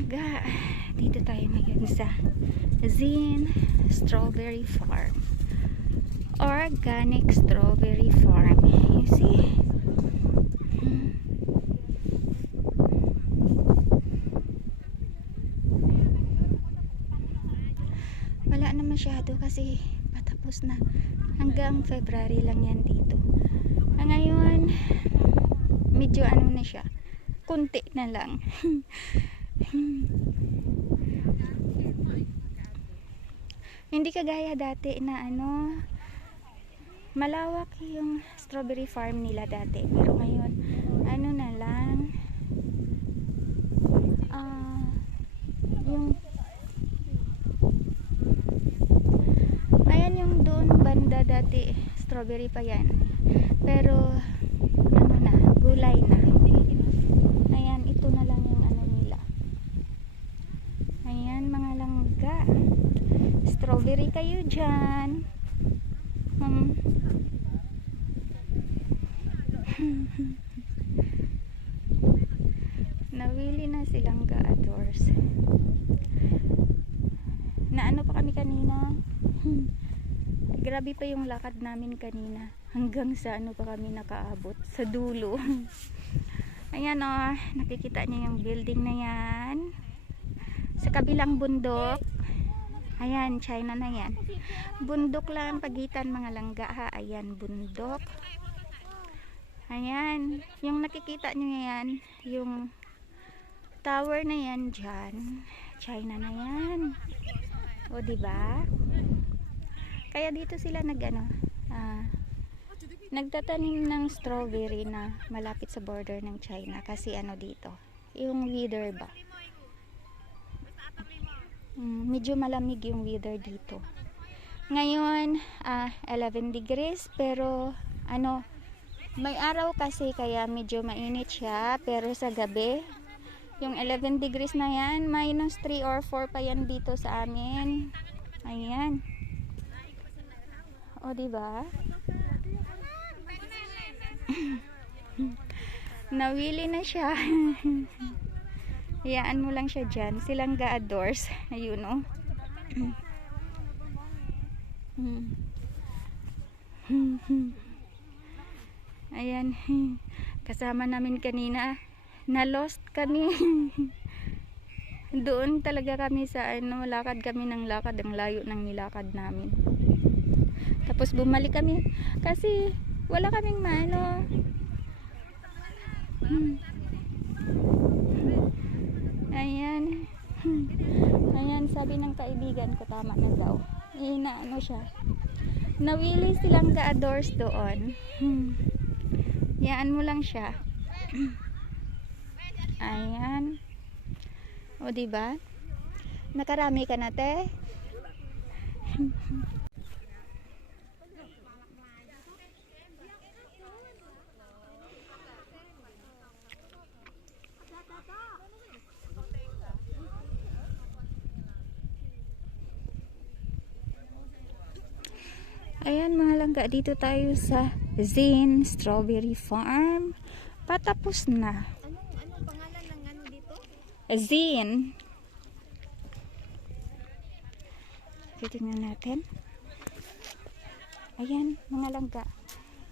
langga. Dito tayo ngayon sa Zin Strawberry Farm. Organic Strawberry Farm. You see? Wala na masyado kasi patapos na. Hanggang February lang yan dito. Ngayon, medyo ano na siya. Kunti na lang. Hindi kagaya dati na ano, malawak yung strawberry farm nila dati. Pero ngayon, ano na lang, yung ayan yung doon banda dati, strawberry pa yan. Pero ano na, gulay na. Ayan, ito na lang yung ano nila. Ayan, mga langga. Strawberry kayo dyan. Nawili na silang ga-adores. Na ano pa kami kanina? Grabe pa yung lakad namin kanina. Hanggang sa ano pa kami nakaabot? Sa dulo. Ayan o, nakikita niyo yung building na yan. Sa kabilang bundok. Ayan, China na yan. Bundok lang pagitan mga langga ha. Ayan, bundok. Ayan, yung nakikita niyo yan, yung tower na yan dyan. China na yan. O diba? Kaya dito sila nagtatanim ng strawberry na malapit sa border ng China kasi ano dito, yung weather ba, medyo malamig yung weather dito. Ngayon 11 degrees pero ano, may araw kasi kaya medyo mainit siya, pero sa gabi yung 11 degrees na yan, minus 3 or 4 pa yan dito sa amin. Ayan, o diba? Nawili na siya. Hayaan mo lang siya dyan. Silang ga-adores. Ayun o. Ayan. Kasama namin kanina. Na-lost kami. Doon talaga kami sa ano, lakad kami ng lakad. Ang layo ng nilakad namin. Tapos bumalik kami kasi wala kaming maano. Ayan. Ayan, sabi ng kaibigan ko, tama na daw. Na ano siya. Nawili silang ga-adores doon. Yaan mo lang siya. Ayan. O diba? Nakarami ka na, te? Ayan mga langga, dito tayo sa Zin Strawberry Farm. Patapos na. Anong pangalan ng ano dito? Zin. Titingnan natin. Ayan mga langga.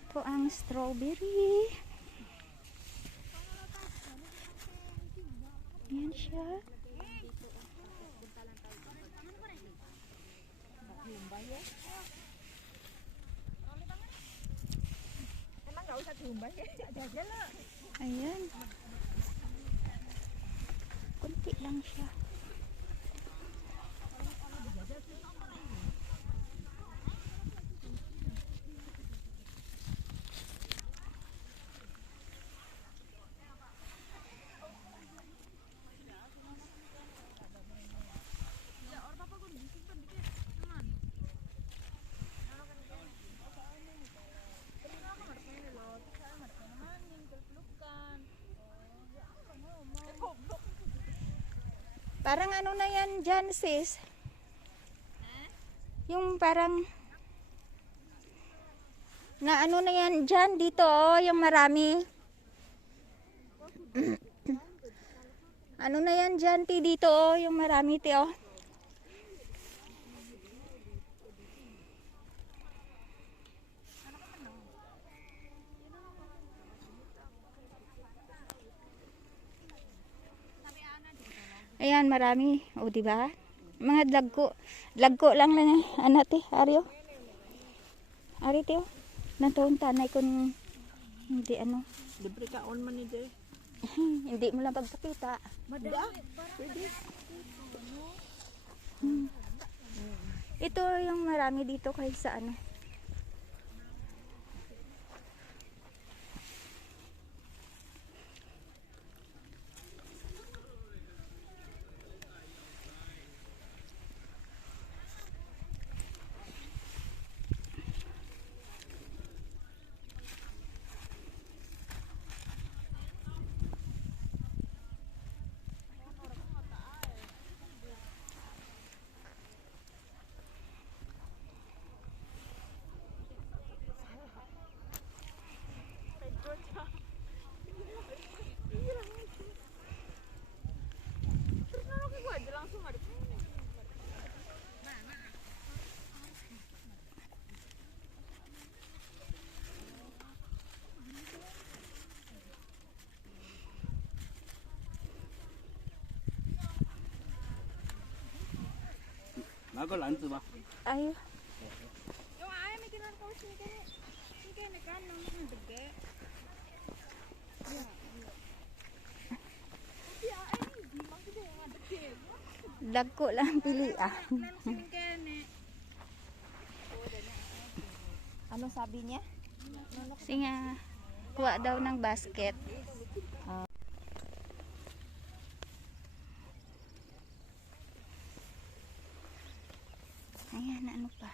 Ito ang strawberry. Ayan siya. Ayan. Kunti lang siya. Parang ano na yan dyan, sis? Yung parang na ano na yan dyan, dito, yung marami. Ano na yan dyan, ti, dito oh, yung marami, ti, oh. Ayan, marami. O, di ba? Mga dagko. Dagko lang lang eh. Ano, ti, Aryo? Ari, ti, oh. Natuon tanay kung hindi ano. Libre ka on man ni de. Hindi mo lang pagpakita. Madami. Pwede. Ito yung marami dito kaysa ano. Nó có lạnh từ bao? Ay, dagko lang pili ah. Ano sabi niya? Kasi nga, kuha daw ng basket. Ayan, ano pa?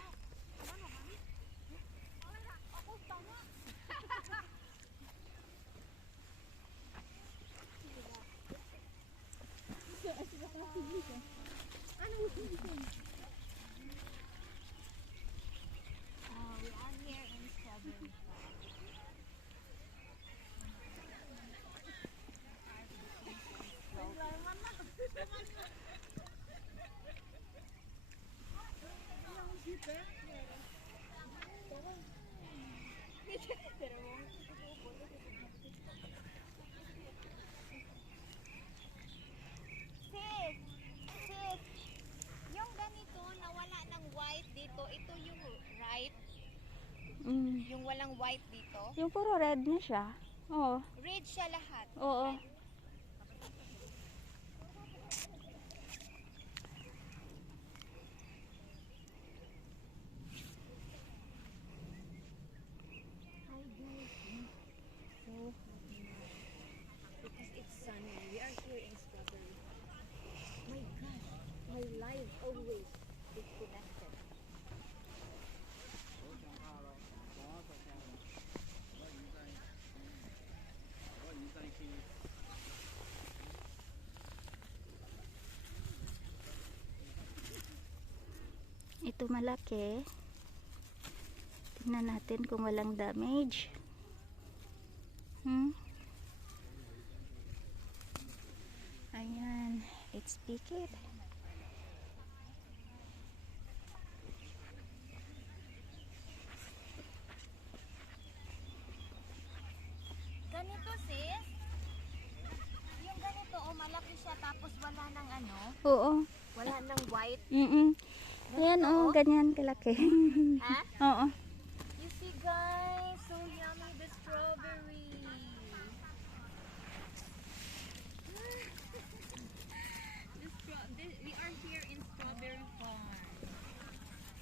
Sis, yung ganito na wala ng white dito, ito yung right, Mm. yung walang white dito. Yung puro red na siya. Oo. Red siya lahat. Oo. Because it's sunny. We are here in Strawberry. My gosh, my life always is connected. Ito malaki. Tingnan natin kung walang damage. Ayan, it's picket. Ganito sis, yung ganito oh, malaki siya tapos wala ng ano, Oo. wala ng white. Ayan, oh, ganyan kalaki. Ha? Oo. You see guys, so yummy the strawberry. We are here in Strawberry Farm.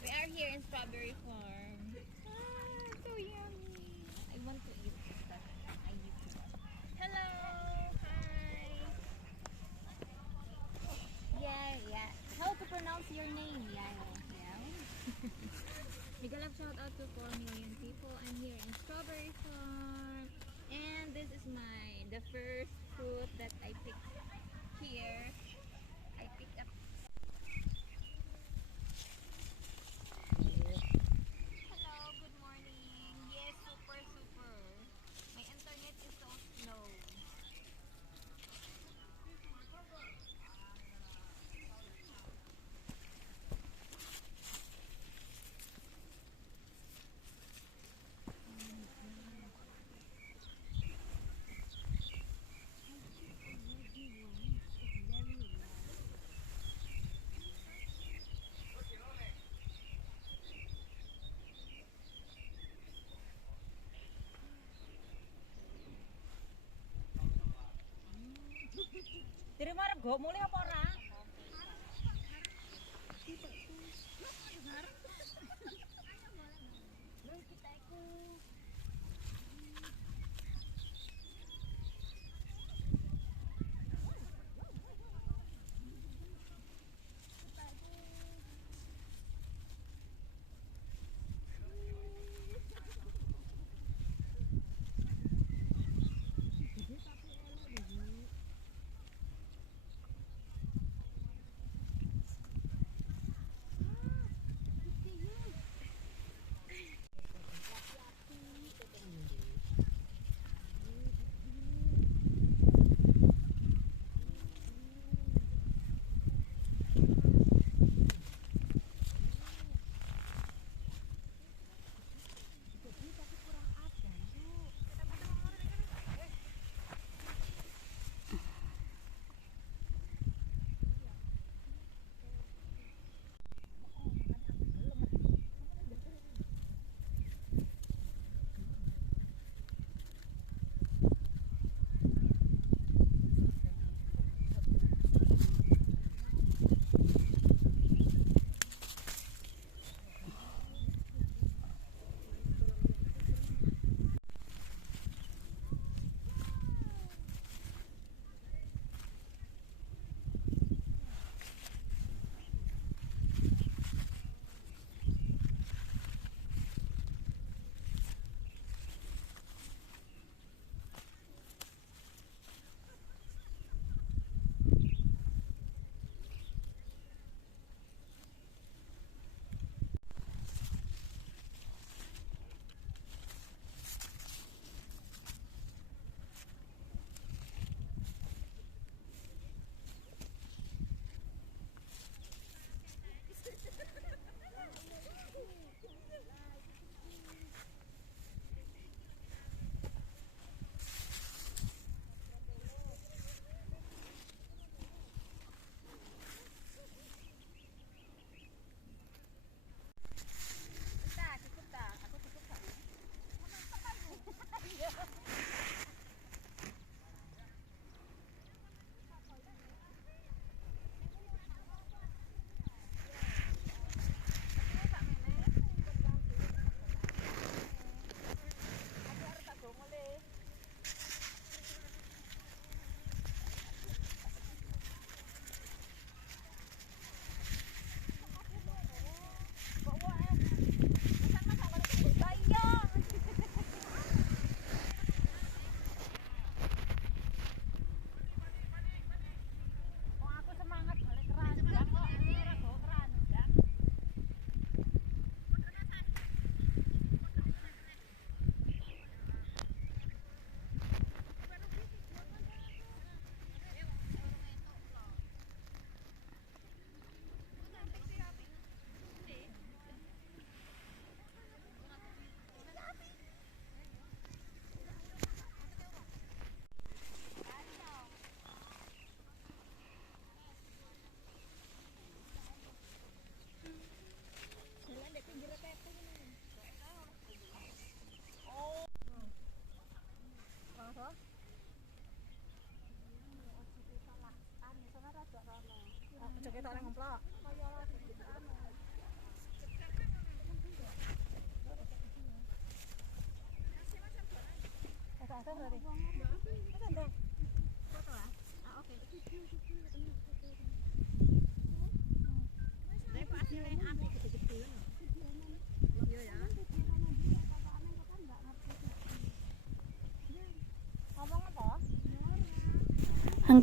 We are here in Strawberry Farm. So yummy. I want to eat this stuff. I need to. Hello. Hi. Yeah. How to pronounce your name? Yeah. Big love shout out to 4 million people. I'm here in Strawberry Farm, and this is the first fruit that I picked here. I picked up. Hello, good morning. Yes, super. My internet is so slow. Diri marep go mulih apa ora?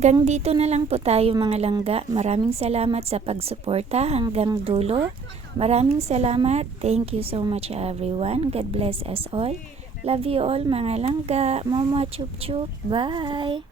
Hanggang dito na lang po tayo mga langga. Maraming salamat sa pagsuporta hanggang dulo. Maraming salamat. Thank you so much everyone. God bless us all. Love you all mga langga. Mama chup chup. Bye.